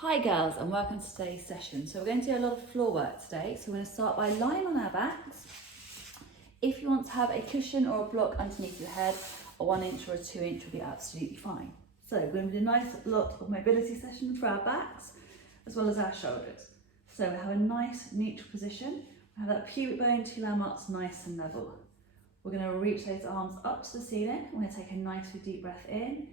Hi girls, and welcome to today's session. So we're going to do a lot of floor work today. So we're going to start by lying on our backs. If you want to have a cushion or a block underneath your head, a 1 inch or a 2 inch will be absolutely fine. So we're going to do a nice lot of mobility sessions for our backs as well as our shoulders. So we have a nice neutral position. We have that pubic bone to landmarks nice and level. We're going to reach those arms up to the ceiling. We're going to take a nice deep breath in.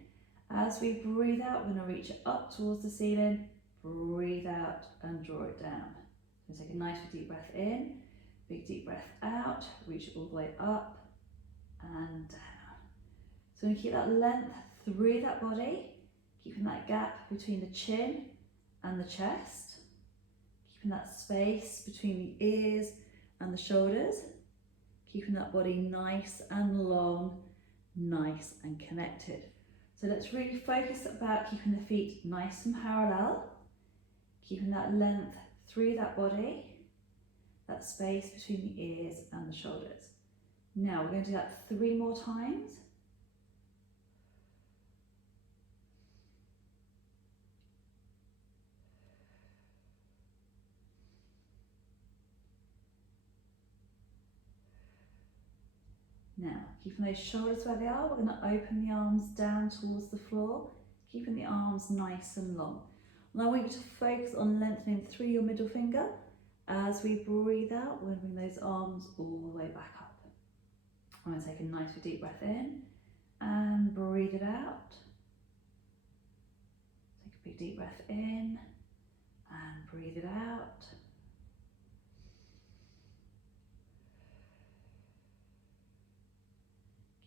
As we breathe out, we're going to reach it up towards the ceiling. Breathe out and draw it down. So take a nice deep breath in, big deep breath out, reach it all the way up and down. So we're going to keep that length through that body, keeping that gap between the chin and the chest, keeping that space between the ears and the shoulders, keeping that body nice and long, nice and connected. So let's really focus about keeping the feet nice and parallel, keeping that length through that body, that space between the ears and the shoulders. Now we're going to do that 3 more times. Now, keeping those shoulders where they are, we're going to open the arms down towards the floor, keeping the arms nice and long. And I want you to focus on lengthening through your middle finger. As we breathe out, we're going to bring those arms all the way back up. I'm going to take a nice deep breath in and breathe it out. Take a big deep breath in and breathe it out.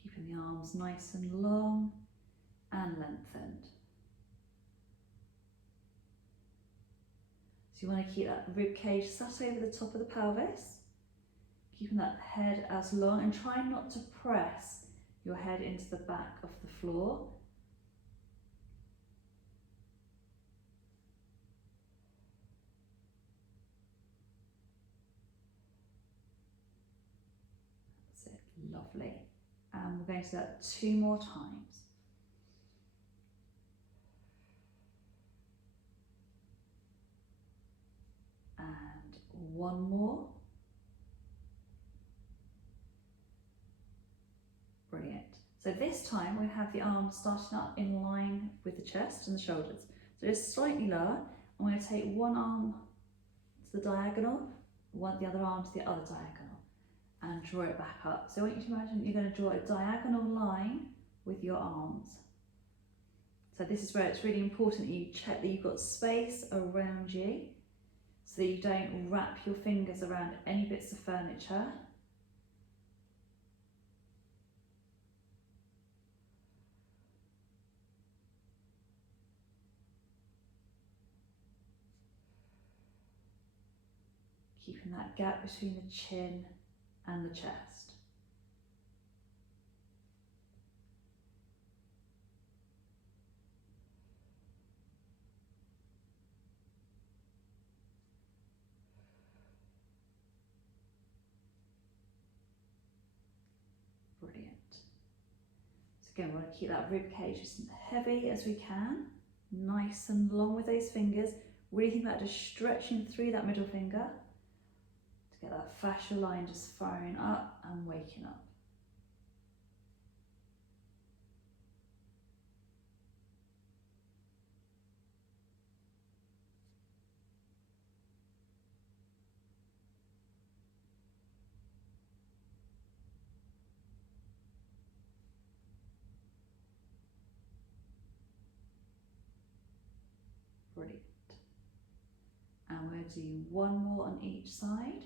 Keeping the arms nice and long and lengthened. So you want to keep that rib cage sat over the top of the pelvis, keeping that head as long, and try not to press your head into the back of the floor. That's it, lovely. And we're going to do that 2 more times. And 1 more. Brilliant. So this time we're going to have the arms starting up in line with the chest and the shoulders. So just slightly lower. I'm going to take one arm to the diagonal, the other arm to the other diagonal, and draw it back up. So I want you to imagine you're going to draw a diagonal line with your arms. So this is where it's really important that you check that you've got space around you, so that you don't wrap your fingers around any bits of furniture. Keeping that gap between the chin and the chest. Brilliant. So again, we want to keep that rib cage as heavy as we can, nice and long with those fingers. Really think about just stretching through that middle finger to get that fascial line just firing up and waking up. Brilliant. And we'll do 1 more on each side.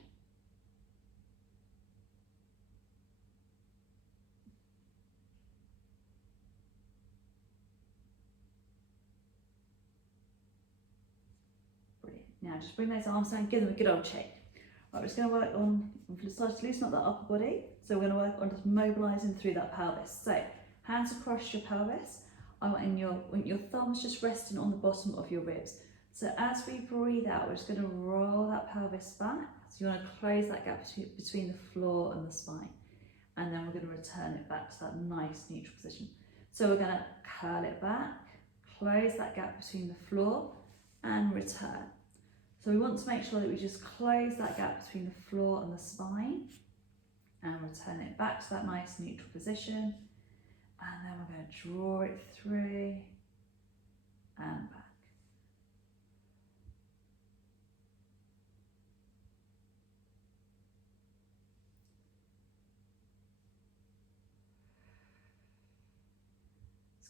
Brilliant. Now just bring those arms down, give them a good old shake. Right, we're just going to work on, we've started to loosen up that upper body, so we're going to work on just mobilising through that pelvis. So hands across your pelvis. I want your thumbs just resting on the bottom of your ribs. So as we breathe out, we're just going to roll that pelvis back. So you want to close that gap between the floor and the spine. And then we're going to return it back to that nice neutral position. So we're going to curl it back, close that gap between the floor and return. So we want to make sure that we just close that gap between the floor and the spine and return it back to that nice neutral position. And then we're going to draw it through and back.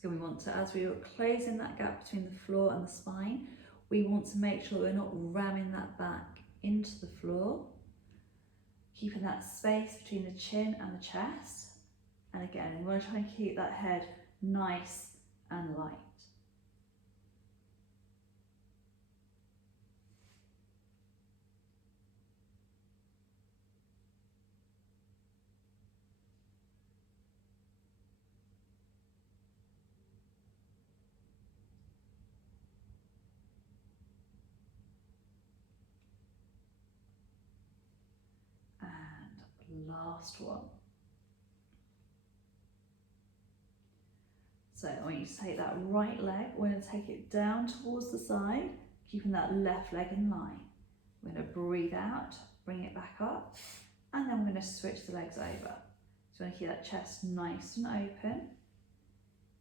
So we want to, as we are closing that gap between the floor and the spine, we want to make sure we're not ramming that back into the floor, keeping that space between the chin and the chest. And again, we want to try and keep that head nice and light. And last one. So I want you to take that right leg, we're going to take it down towards the side, keeping that left leg in line. We're going to breathe out, bring it back up, and then we're going to switch the legs over. So we want to keep that chest nice and open,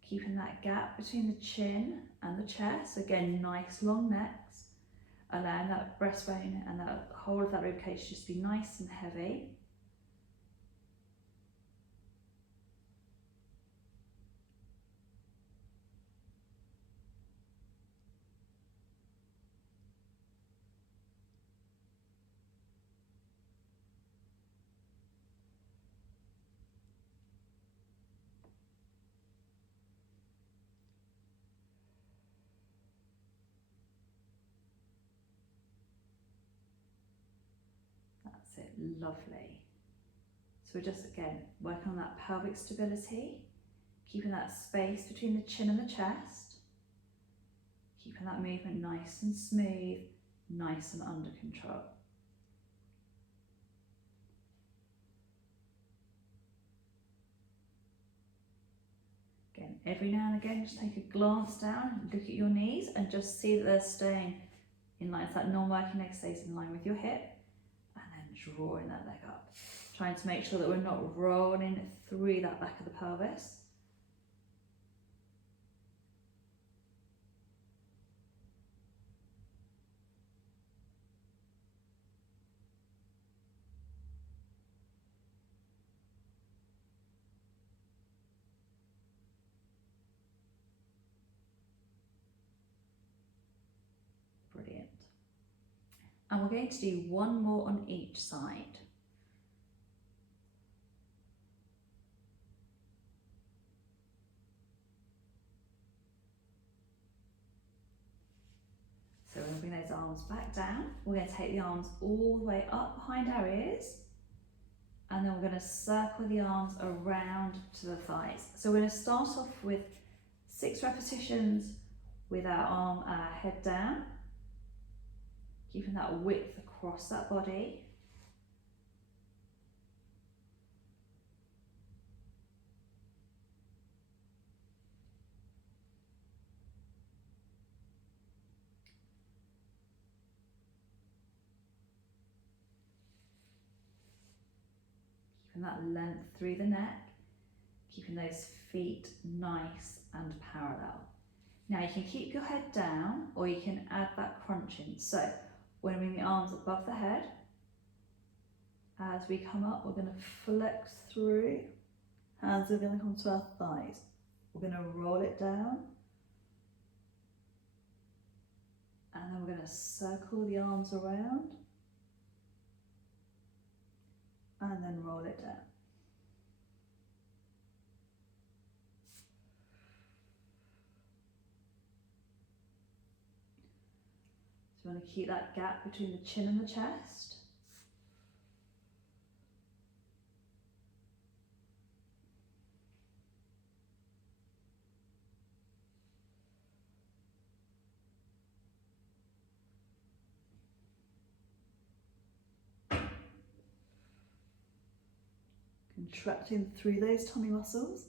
keeping that gap between the chin and the chest. Again, nice long necks, allowing that breastbone and that whole of that ribcage just be nice and heavy. That's it, lovely. So we're just, again, working on that pelvic stability, keeping that space between the chin and the chest, keeping that movement nice and smooth, nice and under control. Again, every now and again, just take a glance down, look at your knees and just see that they're staying in line, so that non-working leg stays in line with your hip, and then drawing that leg up. Trying to make sure that we're not rolling through that back of the pelvis. Brilliant. And we're going to do one more on each side. So we're going to bring those arms back down. We're going to take the arms all the way up behind our ears. And then we're going to circle the arms around to the thighs. So we're going to start off with 6 repetitions with our head down, keeping that width across that body. Keeping that length through the neck, keeping those feet nice and parallel. Now you can keep your head down or you can add that crunching. So we're going to bring the arms above the head. As we come up, we're going to flex through. Hands are going to come to our thighs. We're going to roll it down. And then we're going to circle the arms around. And then roll it down. So you want to keep that gap between the chin and the chest. Contracting through those tummy muscles.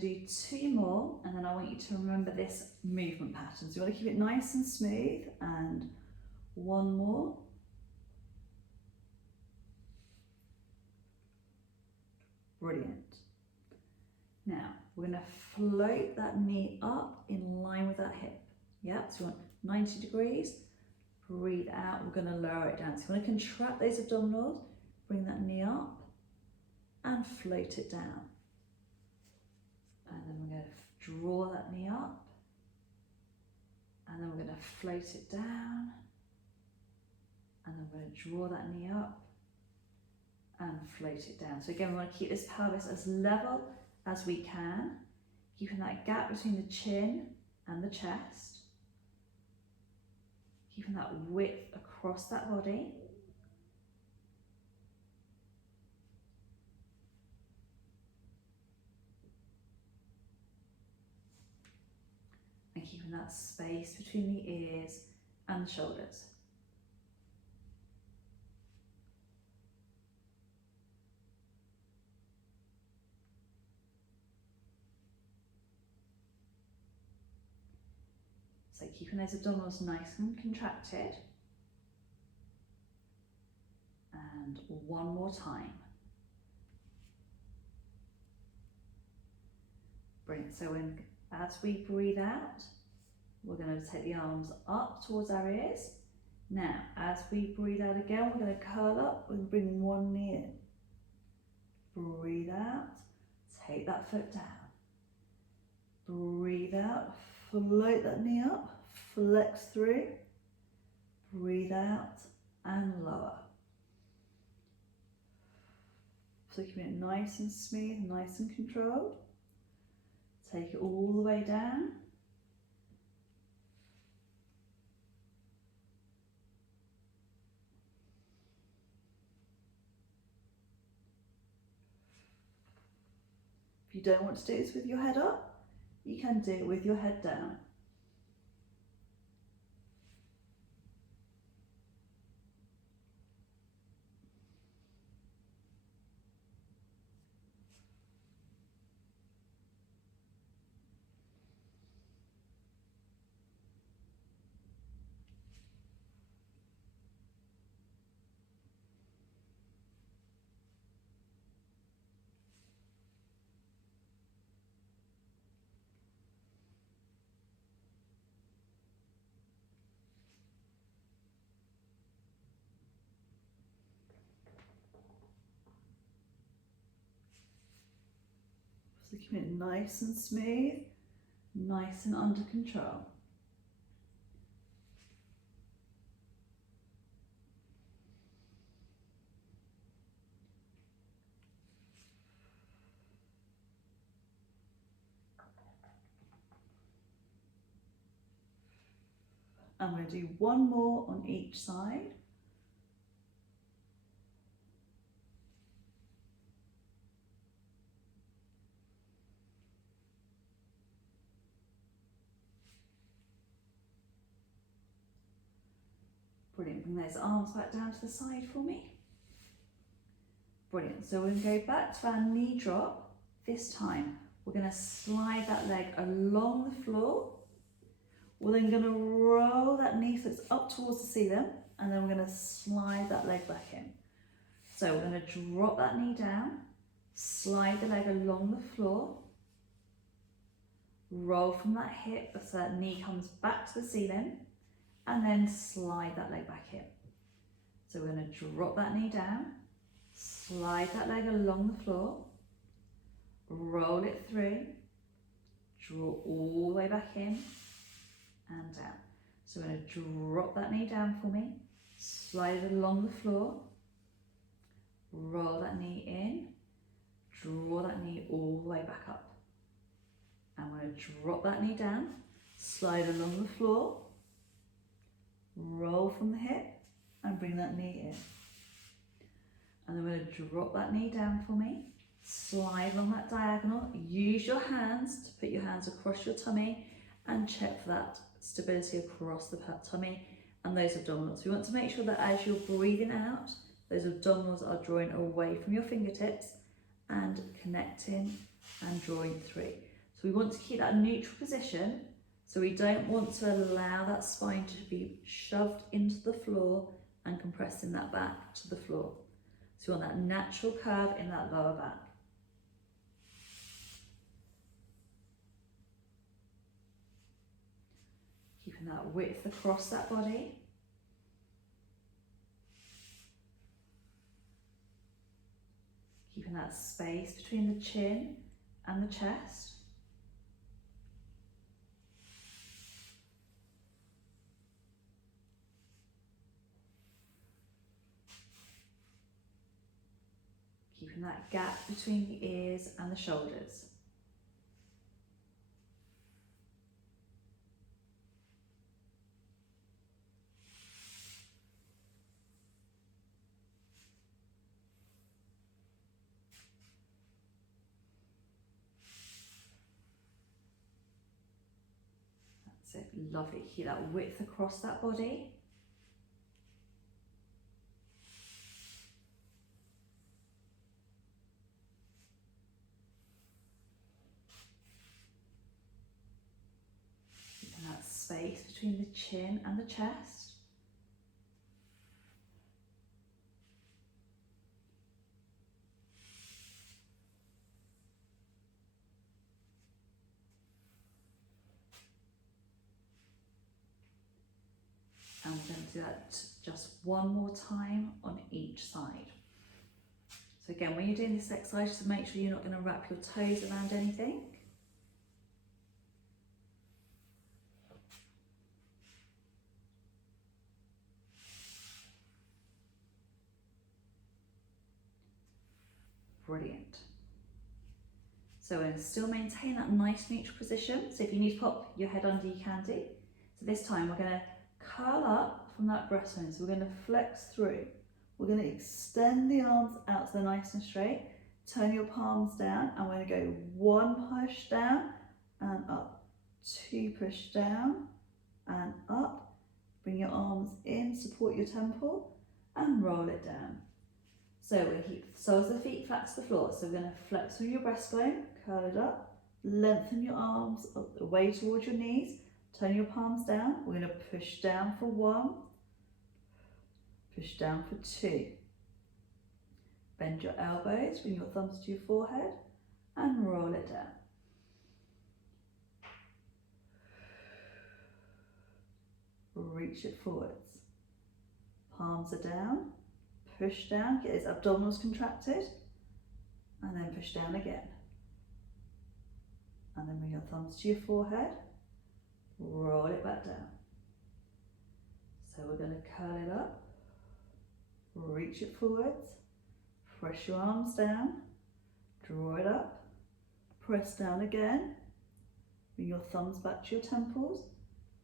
to do 2 more, and then I want you to remember this movement pattern. So you want to keep it nice and smooth, and 1 more. Brilliant. Now, we're going to float that knee up in line with that hip. Yeah, so you want 90 degrees. Breathe out, we're going to lower it down. So you want to contract those abdominals, bring that knee up, and float it down. And then we're going to draw that knee up, and then we're going to float it down, and then we're going to draw that knee up and float it down. So again, we want to keep this pelvis as level as we can, keeping that gap between the chin and the chest, keeping that width across that body. And keeping that space between the ears and the shoulders. So keeping those abdominals nice and contracted. And 1 more time. Brilliant. So as we breathe out, we're going to take the arms up towards our ears. Now, as we breathe out again, we're going to curl up and bring 1 knee in. Breathe out, take that foot down. Breathe out, float that knee up, flex through. Breathe out and lower. So keeping it nice and smooth, nice and controlled. Take it all the way down. If you don't want to do this with your head up, you can do it with your head down. So keep it nice and smooth, nice and under control. I'm going to do 1 more on each side. Brilliant, bring those arms back down to the side for me. Brilliant, so we're going to go back to our knee drop. This time, we're going to slide that leg along the floor. We're then going to roll that knee so it's up towards the ceiling, and then we're going to slide that leg back in. So we're going to drop that knee down, slide the leg along the floor, roll from that hip so that knee comes back to the ceiling, and then slide that leg back in. So we're going to drop that knee down, slide that leg along the floor, roll it through, draw all the way back in and down. So we're going to drop that knee down for me, slide it along the floor, roll that knee in, draw that knee all the way back up. And we're going to drop that knee down, slide along the floor, roll from the hip and bring that knee in. And then we're going to drop that knee down for me, slide along that diagonal, use your hands to put your hands across your tummy and check for that stability across the tummy and those abdominals. We want to make sure that as you're breathing out, those abdominals are drawing away from your fingertips and connecting and drawing through. So we want to keep that neutral position, so we don't want to allow that spine to be shoved into the floor and compressing that back to the floor. So we want that natural curve in that lower back. Keeping that width across that body. Keeping that space between the chin and the chest. Keeping that gap between the ears and the shoulders. That's it, lovely. Keep that width across that body. Space between the chin and the chest. And we're going to do that just one more time on each side. So again, when you're doing this exercise, just make sure you're not going to wrap your toes around anything. Brilliant. So we're going to still maintain that nice neutral position. So if you need to pop your head under, you can do. So this time we're going to curl up from that breastbone. So we're going to flex through. We're going to extend the arms out so they're nice and straight. Turn your palms down, and we're going to go 1 push down and up, 2 push down and up. Bring your arms in, support your temple and roll it down. So we're going to keep the soles of the feet flat to the floor. So we're going to flex through your breastbone, curl it up, lengthen your arms away towards your knees, turn your palms down. We're going to push down for 1, push down for 2. Bend your elbows, bring your thumbs to your forehead and roll it down. Reach it forwards. Palms are down, push down, get those abdominals contracted, and then push down again. And then bring your thumbs to your forehead, roll it back down. So we're going to curl it up, reach it forwards, press your arms down, draw it up, press down again, bring your thumbs back to your temples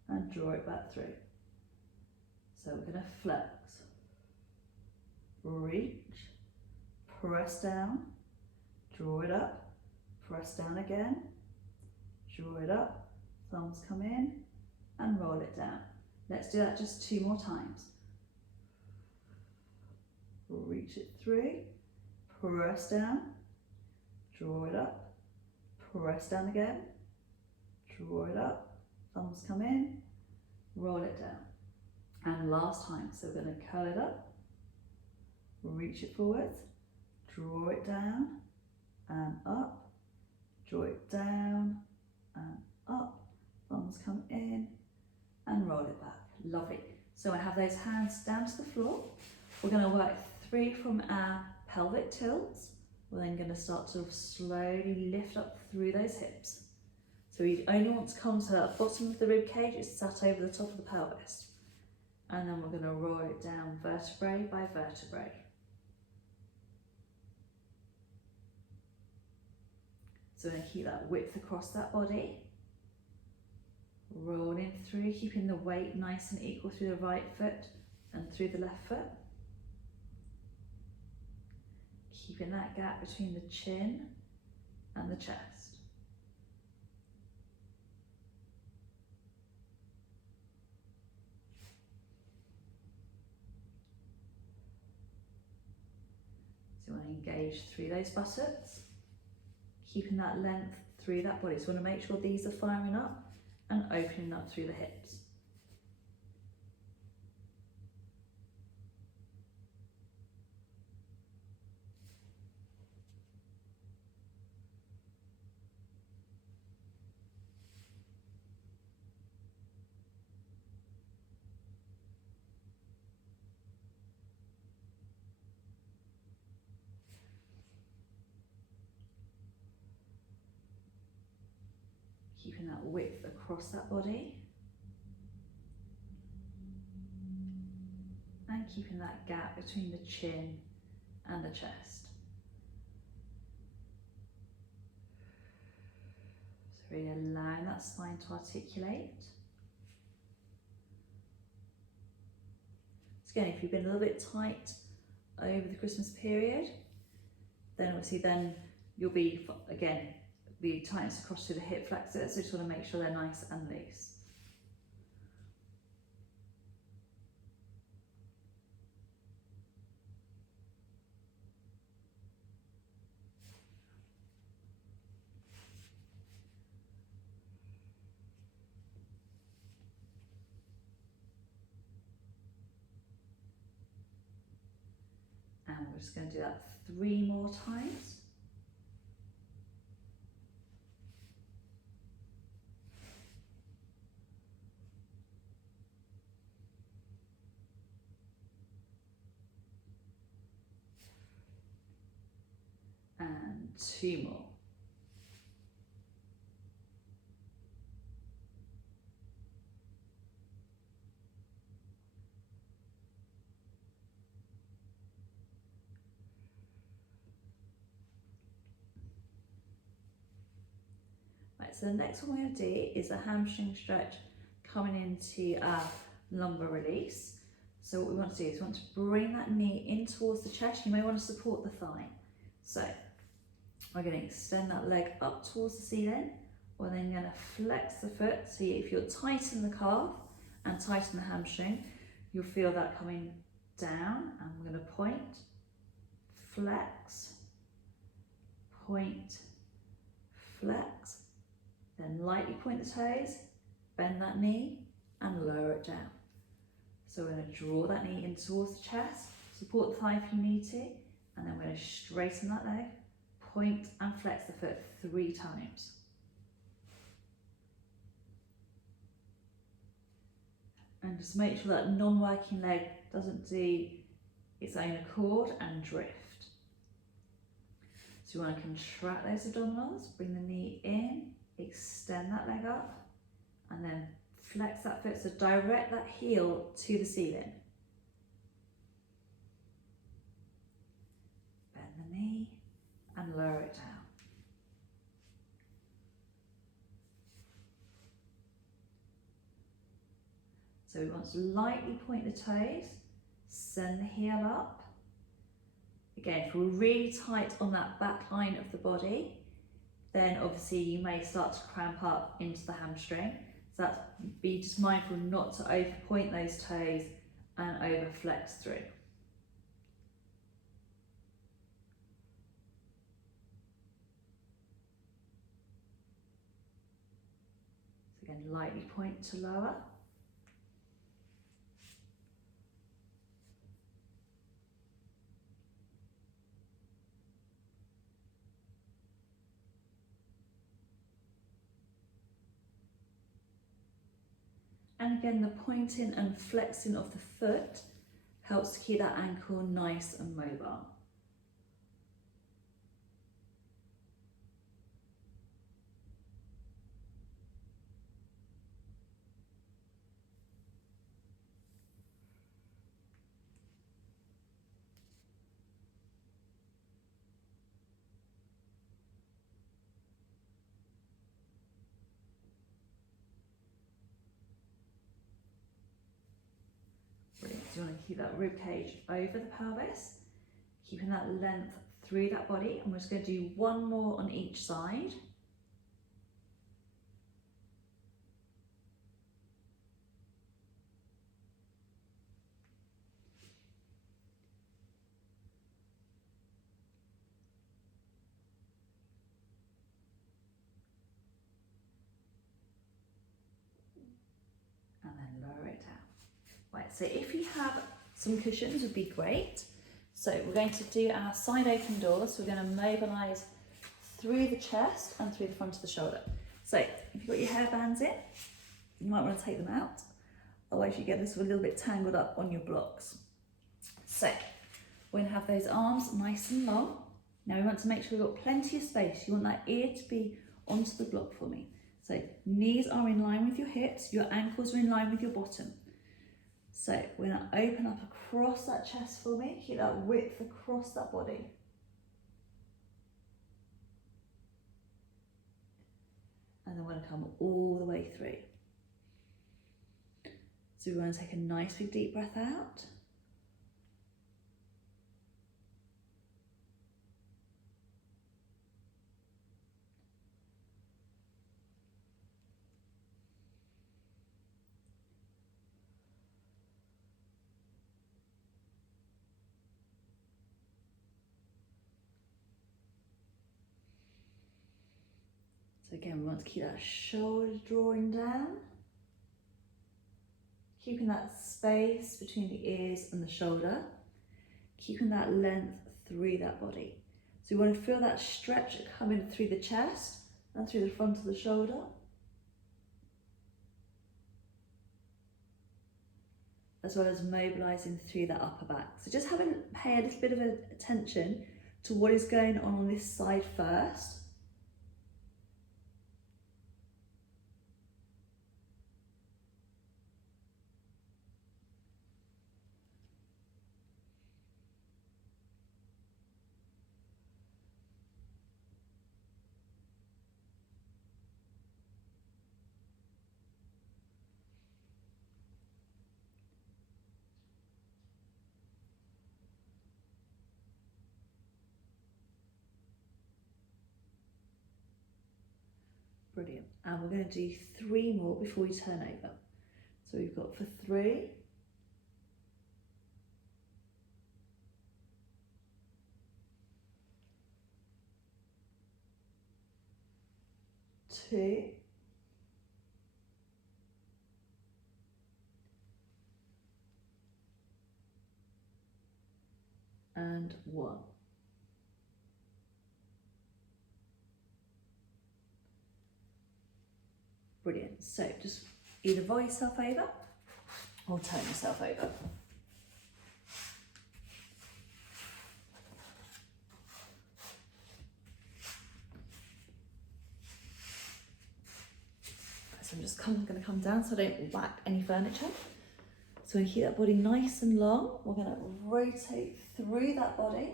and draw it back through. So we're going to flex, reach, press down, draw it up, press down again, draw it up, thumbs come in and roll it down. Let's do that just 2 more times. Reach it through, press down, draw it up, press down again, draw it up, thumbs come in, roll it down. And last time, so we're going to curl it up, reach it forwards, draw it down and up, draw it down and up, thumbs come in and roll it back. Lovely. So I have those hands down to the floor. We're going to work through from our pelvic tilts. We're then going to start to slowly lift up through those hips. So you only want to come to the bottom of the rib cage, it's sat over the top of the pelvis. And then we're going to roll it down vertebrae by vertebrae. So we're going to keep that width across that body. Rolling through, keeping the weight nice and equal through the right foot and through the left foot. Keeping that gap between the chin and the chest. So you want to engage through those buttocks, keeping that length through that body. So we want to make sure these are firing up and opening up through the hips. Keeping that width across that body. And keeping that gap between the chin and the chest. So really allowing that spine to articulate. So again, if you've been a little bit tight over the Christmas period, then obviously you'll be, again, the tightness across to the hip flexors, so just want to make sure they're nice and loose. And we're just going to do that 3 more times. And 2 more. Right, so the next one we're going to do is a hamstring stretch coming into our lumbar release. So what we want to do is we want to bring that knee in towards the chest. You may want to support the thigh. So we're going to extend that leg up towards the ceiling. We're then going to flex the foot. So if you're tighten the calf and tighten the hamstring, you'll feel that coming down. And we're going to point, flex, point, flex. Then lightly point the toes, bend that knee and lower it down. So we're going to draw that knee in towards the chest, support the thigh if you need to, and then we're going to straighten that leg, point and flex the foot 3 times. And just make sure that non-working leg doesn't do its own accord and drift. So you want to contract those abdominals, bring the knee in, extend that leg up, and then flex that foot, so direct that heel to the ceiling. Bend the knee and lower it down. So we want to lightly point the toes, send the heel up. Again, if we're really tight on that back line of the body, then obviously you may start to cramp up into the hamstring. So be just mindful not to overpoint those toes and over flex through. So again, lightly point to lower. And again, the pointing and flexing of the foot helps to keep that ankle nice and mobile. You want to keep that rib cage over the pelvis, keeping that length through that body, and we're just going to do 1 more on each side. Right, so if you have some cushions would be great. So we're going to do our side open doors. So we're going to mobilise through the chest and through the front of the shoulder. So if you've got your hairbands in, you might want to take them out. Otherwise you get this a little bit tangled up on your blocks. So we're going to have those arms nice and long. Now we want to make sure we've got plenty of space. You want that ear to be onto the block for me. So knees are in line with your hips, your ankles are in line with your bottom. So we're going to open up across that chest for me, keep that width across that body. And then we're going to come all the way through. So we want to take a nice big deep breath out. 'So again, we want to keep that shoulder drawing down, keeping that space between the ears and the shoulder, keeping that length through that body. So you want to feel that stretch coming through the chest and through the front of the shoulder. As well as mobilising through that upper back. So just pay a little bit of attention to what is going on this side first. Brilliant. And we're going to do 3 more before we turn over. So we've got for 3, 2, and 1. Brilliant. So just either roll yourself over or turn yourself over. So I'm just going to come down so I don't whack any furniture. So we keep that body nice and long. We're going to rotate through that body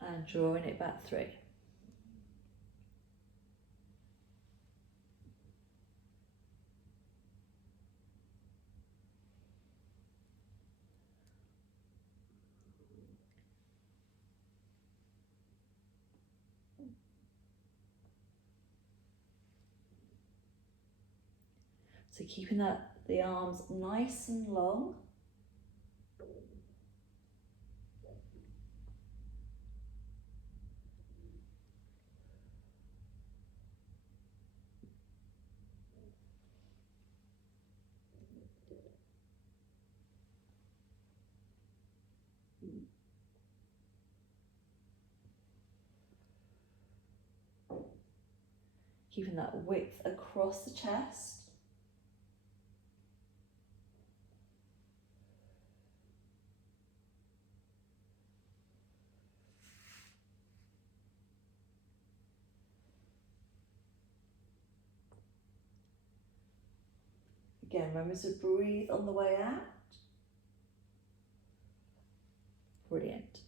and drawing it back through. So keeping the arms nice and long. Keeping that width across the chest. Again, remember to breathe on the way out. Brilliant.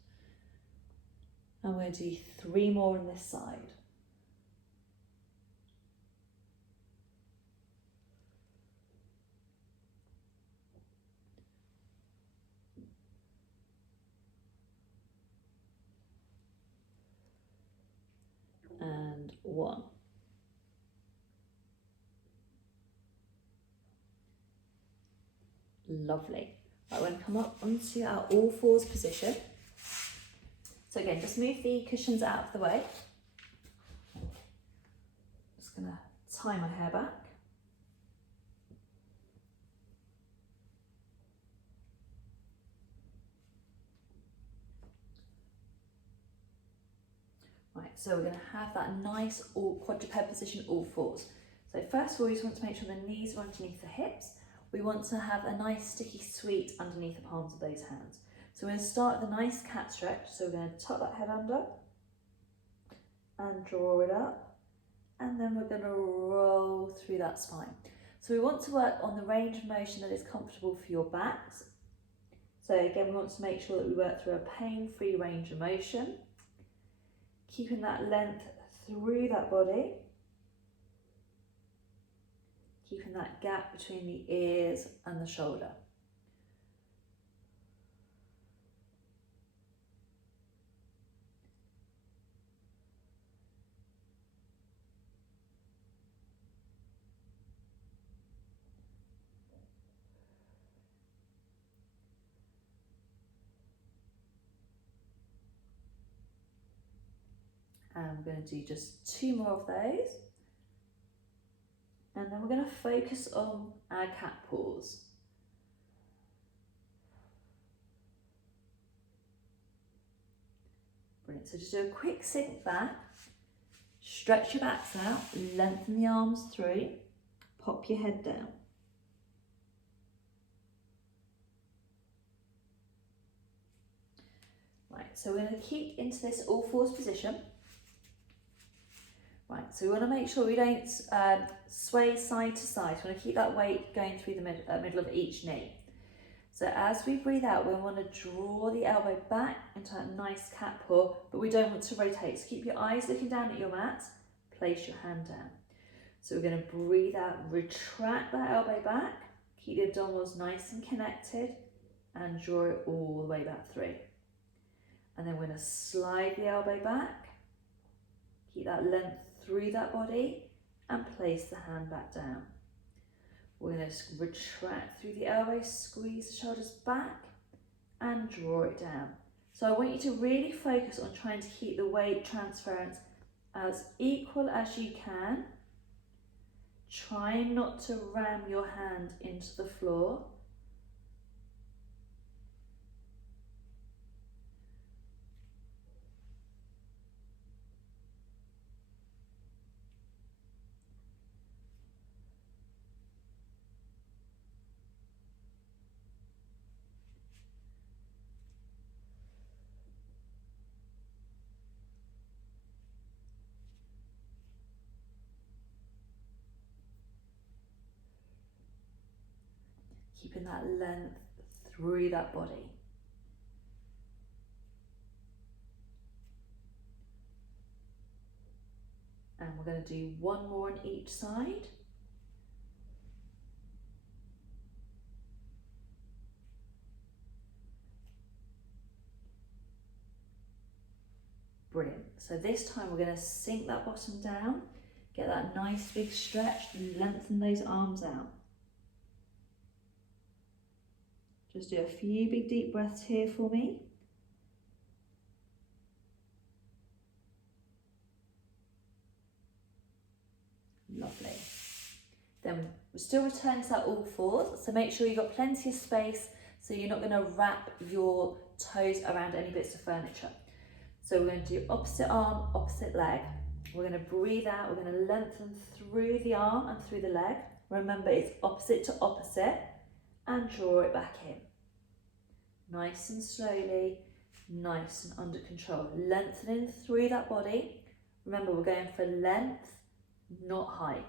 And we're going to do 3 more on this side. And 1. Lovely. Right, we're going to come up onto our all fours position. So again, just move the cushions out of the way. Just going to tie my hair back. Right, so we're going to have that nice all quadruped position, all fours. So first of all, we just want to make sure the knees are underneath the hips. We want to have a nice sticky sweet underneath the palms of those hands. So we're going to start with a nice cat stretch. So we're going to tuck that head under and draw it up. And then we're going to roll through that spine. So we want to work on the range of motion that is comfortable for your backs. So again, we want to make sure that we work through a pain-free range of motion, keeping that length through that body, keeping that gap between the ears and the shoulder. And we're going to do just 2 more of those. And then we're going to focus on our cat paws. Brilliant. So just do a quick sink back, stretch your backs out, lengthen the arms through, pop your head down. Right, so we're going to keep into this all fours position. Right, so we want to make sure we don't sway side to side. We want to keep that weight going through the middle of each knee. So as we breathe out, we want to draw the elbow back into that nice cat paw, but we don't want to rotate. So keep your eyes looking down at your mat, place your hand down. So we're going to breathe out, retract that elbow back, keep the abdominals nice and connected, and draw it all the way back through. And then we're going to slide the elbow back, keep that length through that body, and place the hand back down. We're going to retract through the elbow, squeeze the shoulders back, and draw it down. So I want you to really focus on trying to keep the weight transference as equal as you can. Try not to ram your hand into the floor. Keeping that length through that body. And we're going to do 1 more on each side. Brilliant. So this time we're going to sink that bottom down, get that nice big stretch, lengthen those arms out. Just do a few big deep breaths here for me. Lovely. Then we're still returning to that all fours, so make sure you've got plenty of space so you're not going to wrap your toes around any bits of furniture. So we're going to do opposite arm, opposite leg. We're going to breathe out, we're going to lengthen through the arm and through the leg. Remember, it's opposite to opposite, and draw it back in. Nice and slowly, nice and under control. Lengthening through that body. Remember, we're going for length, not height.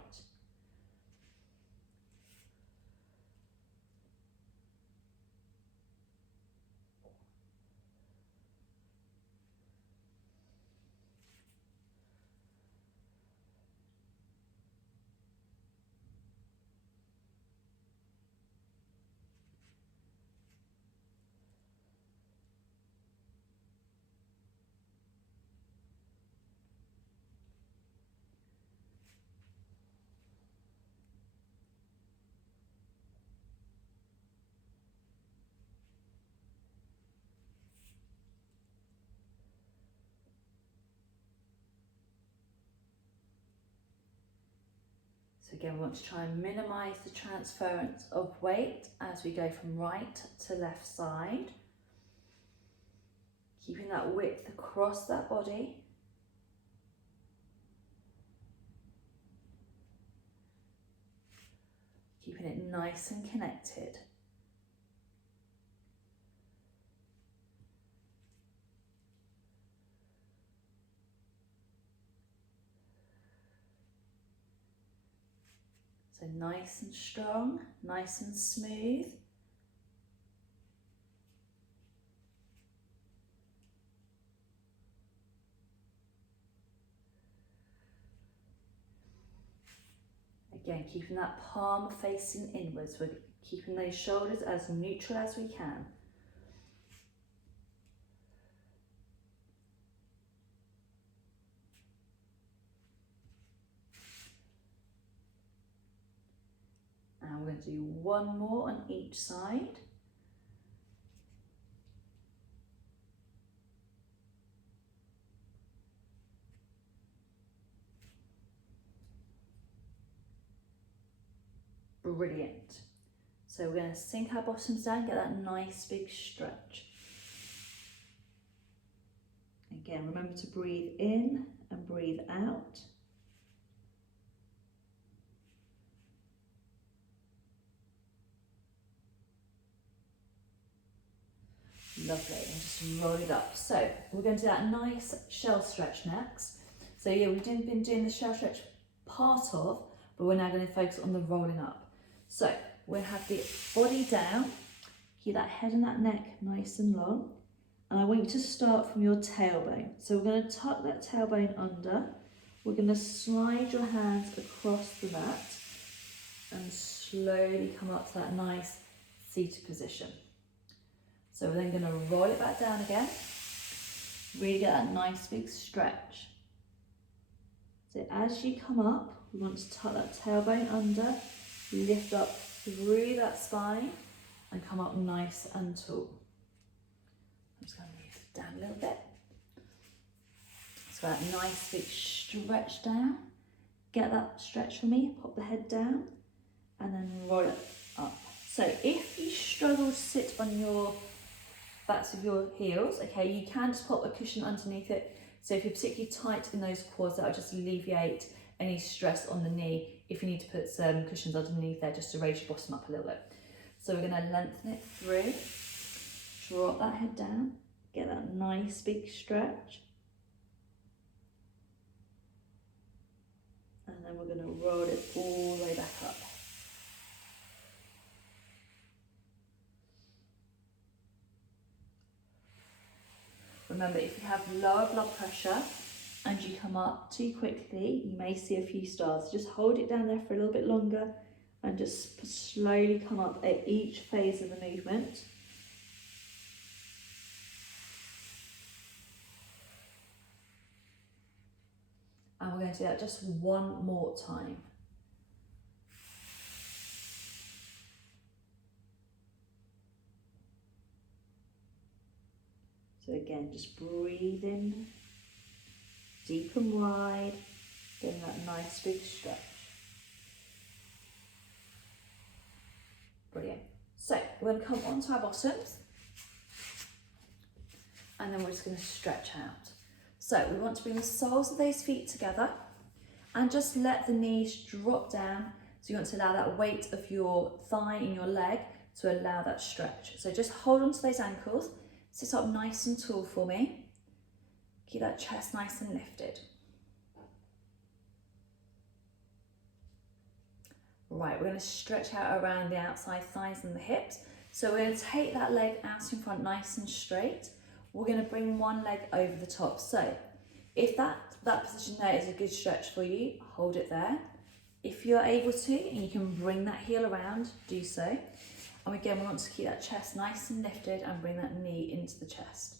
So again, we want to try and minimise the transference of weight as we go from right to left side. Keeping that width across that body. nice and connected. So nice and strong, nice and smooth. Again, keeping that palm facing inwards. We're keeping those shoulders as neutral as we can. And we're going to do one more on each side. Brilliant. So we're going to sink our bottoms down, get that nice big stretch. Again, remember to breathe in and breathe out. Lovely, and just roll it up. So we're going to do that nice shell stretch next. So yeah, we've been doing the shell stretch part of, but we're now going to focus on the rolling up. So we'll have the body down, keep that head and that neck nice and long. And I want you to start from your tailbone. So we're going to tuck that tailbone under. We're going to slide your hands across the mat and slowly come up to that nice seated position. So we're then going to roll it back down again. Really get that nice big stretch. So as you come up, we want to tuck that tailbone under, lift up through that spine and come up nice and tall. I'm just going to move it down a little bit. So that nice big stretch down. Get that stretch for me, pop the head down and then roll it up. So if you struggle to sit on your backs of your heels, okay, you can just pop a cushion underneath it. So if you're particularly tight in those quads, that'll just alleviate any stress on the knee if you need to put some cushions underneath there just to raise your bottom up a little bit. So we're going to lengthen it through, drop that head down, get that nice big stretch. And then we're going to roll it all the way back up. Remember, if you have lower blood pressure and you come up too quickly, you may see a few stars. Just hold it down there for a little bit longer and just slowly come up at each phase of the movement. And we're going to do that just one more time. So again, just breathe in, deep and wide, getting that nice big stretch. Brilliant. So we're going to come onto our bottoms and then we're just going to stretch out. So we want to bring the soles of those feet together and just let the knees drop down. So you want to allow that weight of your thigh and your leg to allow that stretch. So just hold on to those ankles. Sit up nice and tall for me. Keep that chest nice and lifted. Right, we're going to stretch out around the outside thighs and the hips. So we're going to take that leg out in front nice and straight. We're going to bring one leg over the top. So if that position there is a good stretch for you, hold it there. If you're able to, and you can bring that heel around, do so. And again, we want to keep that chest nice and lifted and bring that knee into the chest.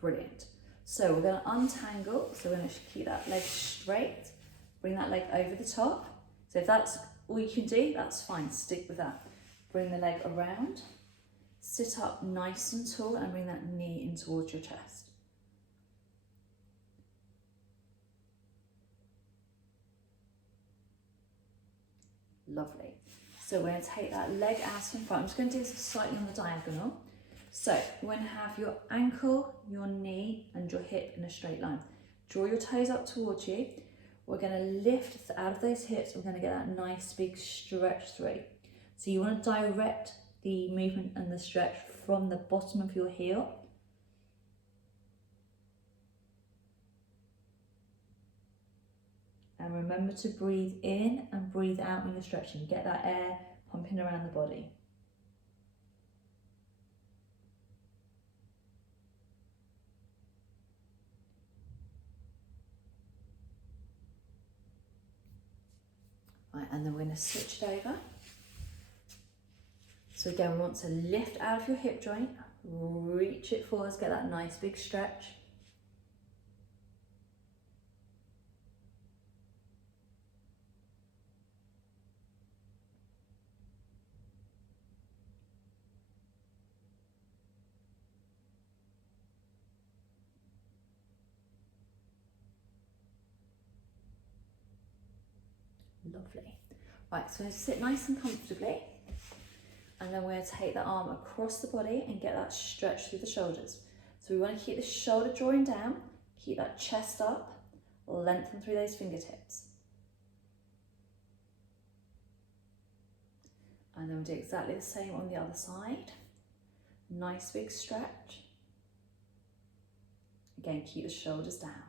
Brilliant. So we're going to untangle. So we're going to keep that leg straight, bring that leg over the top. So if that's all you can do, that's fine. Stick with that. Bring the leg around, sit up nice and tall and bring that knee in towards your chest. Lovely. So we're going to take that leg out in front. I'm just going to do this slightly on the diagonal. So you're going to have your ankle, your knee and your hip in a straight line. Draw your toes up towards you. We're going to lift out of those hips. We're going to get that nice big stretch through. So you want to direct the movement and the stretch from the bottom of your heel. And remember to breathe in and breathe out when you're stretching. Get that air pumping around the body. Right, and then we're going to switch it over. So again, we want to lift out of your hip joint, reach it forwards, get that nice big stretch. Lovely. Right, so we're going to sit nice and comfortably. And then we're going to take the arm across the body and get that stretch through the shoulders. So we want to keep the shoulder drawing down, keep that chest up, lengthen through those fingertips. And then we'll do exactly the same on the other side. Nice big stretch. Again, keep the shoulders down.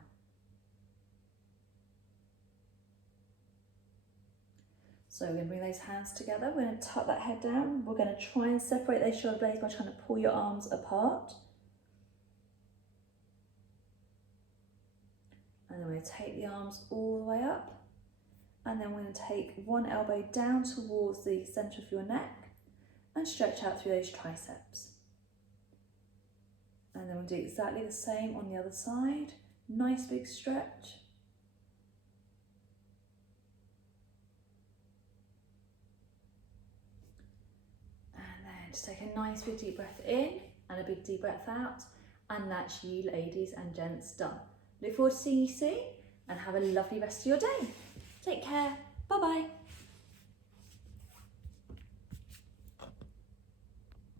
So we're going to bring those hands together. We're going to tuck that head down. We're going to try and separate those shoulder blades by trying to pull your arms apart. And then we're going to take the arms all the way up. And then we're going to take one elbow down towards the centre of your neck and stretch out through those triceps. And then we'll do exactly the same on the other side. Nice big stretch. Just take a nice big deep breath in and a big deep breath out, and that's you, ladies and gents, done. Look forward to seeing you soon and have a lovely rest of your day. Take care. Bye bye.